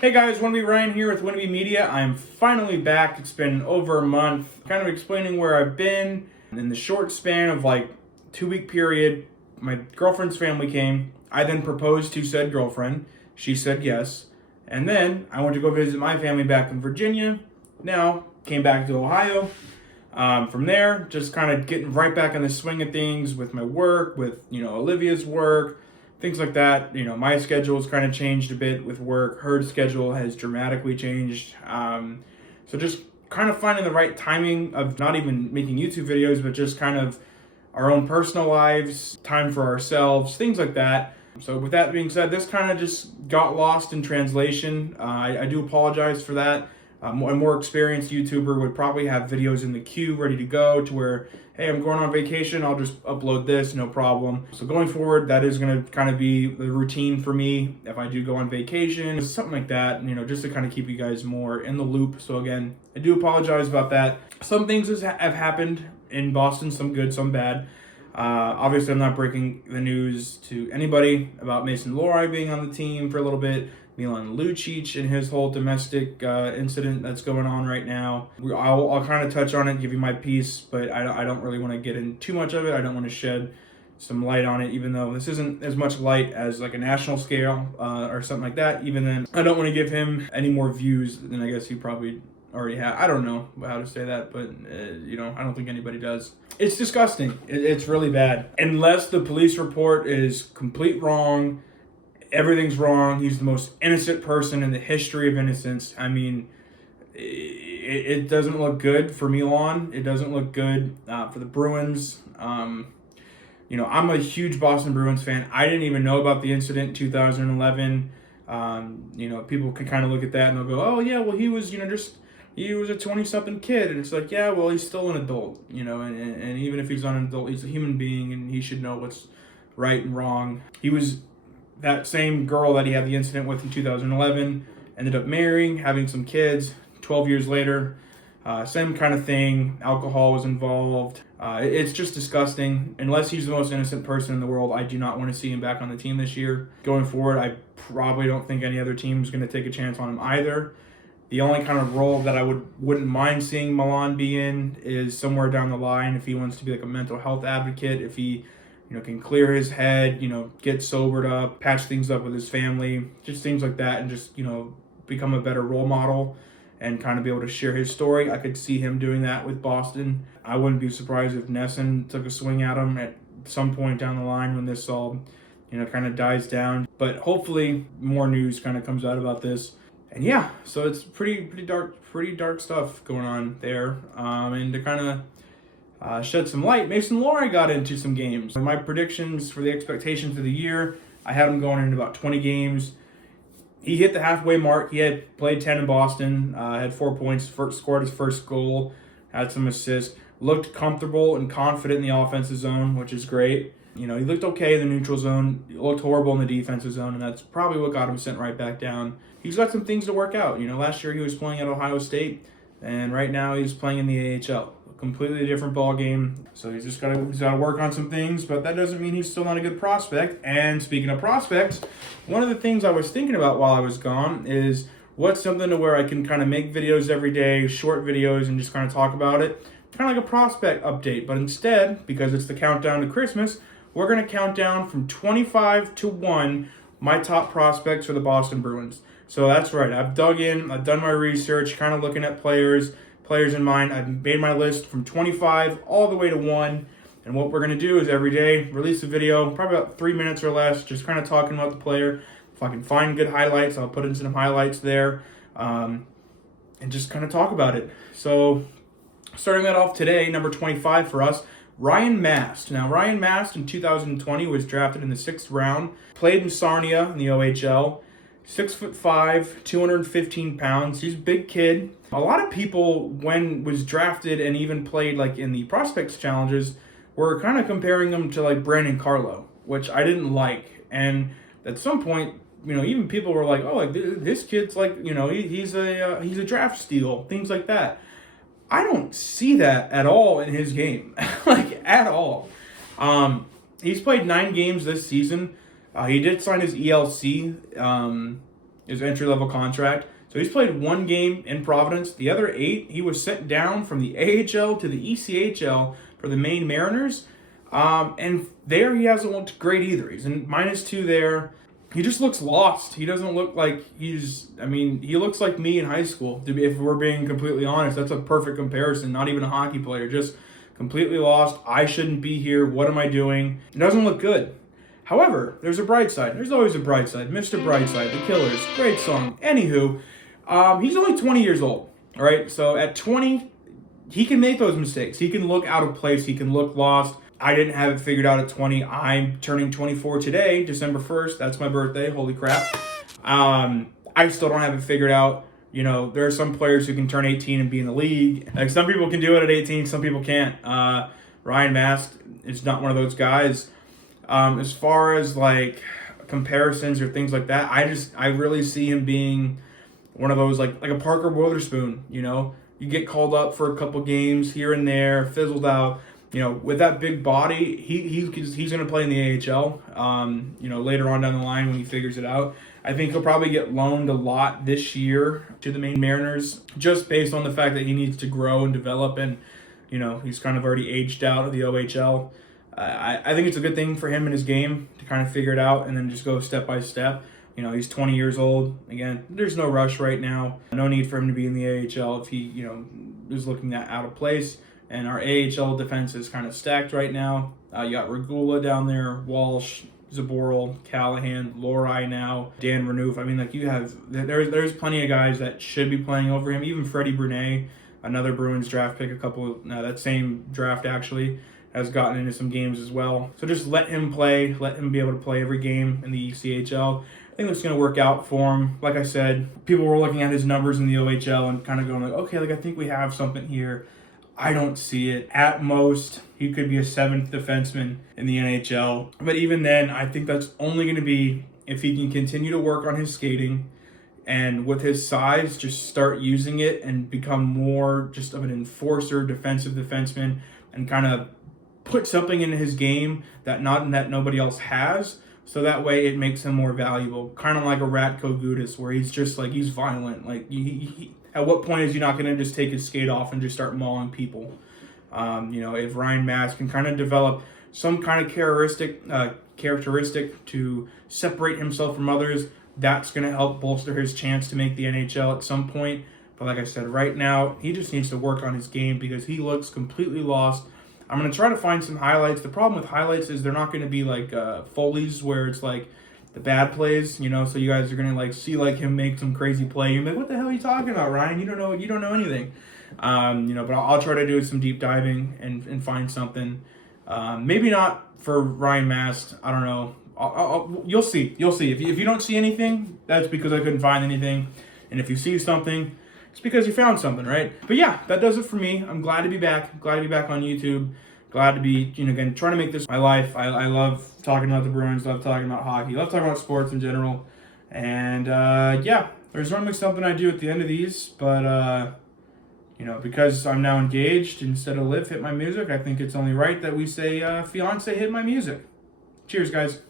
Hey guys, Wannabe Ryan here with Wannabe Media. I'm finally back. It's been over a month, kind of explaining where I've been. In the short span of like 2-week period, my girlfriend's family came. I then proposed to said girlfriend. She said yes. And then I went to go visit my family back in Virginia. Now, came back to Ohio. From there, just kind of getting right back in the swing of things with my work, with, Olivia's work, things like that. My schedule's kind of changed a bit with work. Her schedule has dramatically changed. So just kind of finding the right timing of not even making YouTube videos, but just kind of our own personal lives, time for ourselves, things like that. So with that being said, this kind of just got lost in translation. I do apologize for that. A more experienced YouTuber would probably have videos in the queue ready to go to where, hey, I'm going on vacation, I'll just upload this, no problem. So going forward, that is going to kind of be the routine for me if I do go on vacation, something like that, just to kind of keep you guys more in the loop. So again, I do apologize about that. Some things have happened in Boston, some good, some bad. Obviously, I'm not breaking the news to anybody about Mason Lohrei being on the team for a little bit. Milan Lucic and his whole domestic incident that's going on right now. I'll kind of touch on it, give you my piece, but I don't really want to get in too much of it. I don't want to shed some light on it, even though this isn't as much light as like a national scale or something like that. Even then, I don't want to give him any more views than I guess he probably already had. I don't know how to say that, but I don't think anybody does. It's disgusting. It's really bad. Unless the police report is complete wrong, everything's wrong. He's the most innocent person in the history of innocence. I mean, it doesn't look good for Milan. It doesn't look good for the Bruins. I'm a huge Boston Bruins fan. I didn't even know about the incident in 2011. People can kind of look at that and they'll go, oh yeah, well he was, he was a 20-something kid. And it's like, yeah, well, he's still an adult, and even if he's not an adult, he's a human being and he should know what's right and wrong. He was that same girl that he had the incident with in 2011, ended up marrying, having some kids. 12 years later, same kind of thing. Alcohol was involved. It's just disgusting. Unless he's the most innocent person in the world, I do not want to see him back on the team this year. Going forward, I probably don't think any other team is going to take a chance on him either. The only kind of role that I wouldn't mind seeing Milan be in is somewhere down the line if he wants to be like a mental health advocate, if he can clear his head, get sobered up, patch things up with his family, just things like that, and just, become a better role model and kind of be able to share his story. I could see him doing that with Boston. I wouldn't be surprised if Nesson took a swing at him at some point down the line when this all, kind of dies down. But hopefully more news kind of comes out about this. And yeah, so it's pretty dark stuff going on there. And to kind of shed some light, Mason Lohrei got into some games. My predictions for the expectations of the year, I had him going into about 20 games. He hit the halfway mark. He had played 10 in Boston, had 4 points, scored his first goal, had some assists, looked comfortable and confident in the offensive zone, which is great. He looked okay in the neutral zone. He looked horrible in the defensive zone, and that's probably what got him sent right back down. He's got some things to work out. Last year he was playing at Ohio State, and right now he's playing in the AHL. Completely different ball game. So he's got to work on some things, but that doesn't mean he's still not a good prospect. And speaking of prospects, one of the things I was thinking about while I was gone is what's something to where I can kind of make videos every day, short videos, and just kind of talk about it. Kind of like a prospect update, but instead, because it's the countdown to Christmas, we're going to count down from 25 to 1 my top prospects for the Boston Bruins. So that's right. I've dug in. I've done my research, kind of looking at players in mind. I've made my list from 25 all the way to 1. And what we're going to do is every day release a video, probably about 3 minutes or less, just kind of talking about the player. If I can find good highlights, I'll put in some highlights there and just kind of talk about it. So starting that off today, number 25 for us, Ryan Mast. Now, Ryan Mast in 2020 was drafted in the 6th round, played in Sarnia in the OHL. 6'5", 215 pounds. He's a big kid. A lot of people, when was drafted and even played like in the prospects challenges, were kind of comparing him to like Brandon Carlo, which I didn't like. And at some point, even people were like, "Oh, like this kid's like, he's a draft steal," things like that. I don't see that at all in his game, like at all. He's played 9 games this season. He did sign his ELC his entry-level contract. So he's played 1 game in Providence. The other 8, he was sent down from the AHL to the ECHL for the Maine Mariners. And there he hasn't looked great either. He's in -2 there. He just looks lost. He doesn't look like he looks like me in high school. If we're being completely honest, that's a perfect comparison. Not even a hockey player, just completely lost. I shouldn't be here. What am I doing? It doesn't look good. However, there's a bright side. There's always a bright side. Mr. Brightside, The Killers, great song. Anywho, he's only 20 years old, all right? So at 20, he can make those mistakes. He can look out of place. He can look lost. I didn't have it figured out at 20. I'm turning 24 today, December 1st. That's my birthday. Holy crap. I still don't have it figured out. You know, there are some players who can turn 18 and be in the league. Like, some people can do it at 18, some people can't. Ryan Mast is not one of those guys. As far as like comparisons or things like that, I really see him being one of those like a Parker Witherspoon. You know, you get called up for a couple games here and there, fizzled out. You know, with that big body, he's going to play in the AHL. You know, later on down the line when he figures it out, I think he'll probably get loaned a lot this year to the Maine Mariners, just based on the fact that he needs to grow and develop, and you know he's kind of already aged out of the OHL. I think it's a good thing for him in his game to kind of figure it out and then just go step by step. You know, he's 20 years old. Again, there's no rush right now. No need for him to be in the AHL if he, you know, is looking that out of place. And our AHL defense is kind of stacked right now. You got Regula down there, Walsh, Zaboral, Callahan, Lohrei now, Dan Renouf. I mean, like, you have, there's plenty of guys that should be playing over him. Even Freddie Brunet, another Bruins draft pick, that same draft actually, has gotten into some games as well. So just let him play, let him be able to play every game in the ECHL. I think it's going to work out for him. Like I said, people were looking at his numbers in the OHL and kind of going like, okay, like I think we have something here. I don't see it. At most, he could be a 7th defenseman in the NHL. But even then, I think that's only going to be if he can continue to work on his skating and with his size, just start using it and become more just of an enforcer, defensive defenseman, and kind of put something in his game that nobody else has. So that way it makes him more valuable. Kind of like a Ratko Gudas, where he's just like, he's violent. Like, at what point is he not going to just take his skate off and just start mauling people? You know, if Ryan Mast can kind of develop some kind of characteristic to separate himself from others, that's going to help bolster his chance to make the NHL at some point. But like I said, right now, he just needs to work on his game because he looks completely lost. I'm going to try to find some highlights. The problem with highlights is they're not going to be like Foley's, where it's like the bad plays, you know, so you guys are going to like see like him make some crazy play. You're like, what the hell are you talking about, Ryan? You don't know anything. You know, but I'll try to do some deep diving and find something. Maybe not for Ryan Mast. I don't know. You'll see. If you don't see anything, that's because I couldn't find anything. And if you see something, it's because you found something, right? But yeah, that does it for me. I'm glad to be back. Glad to be back on YouTube. Glad to be, you know, again, trying to make this my life. I love talking about the Bruins. Love talking about hockey. Love talking about sports in general. And yeah, there's normally something I do at the end of these, but you know, because I'm now engaged, instead of Liv hit my music, I think it's only right that we say fiance hit my music. Cheers, guys.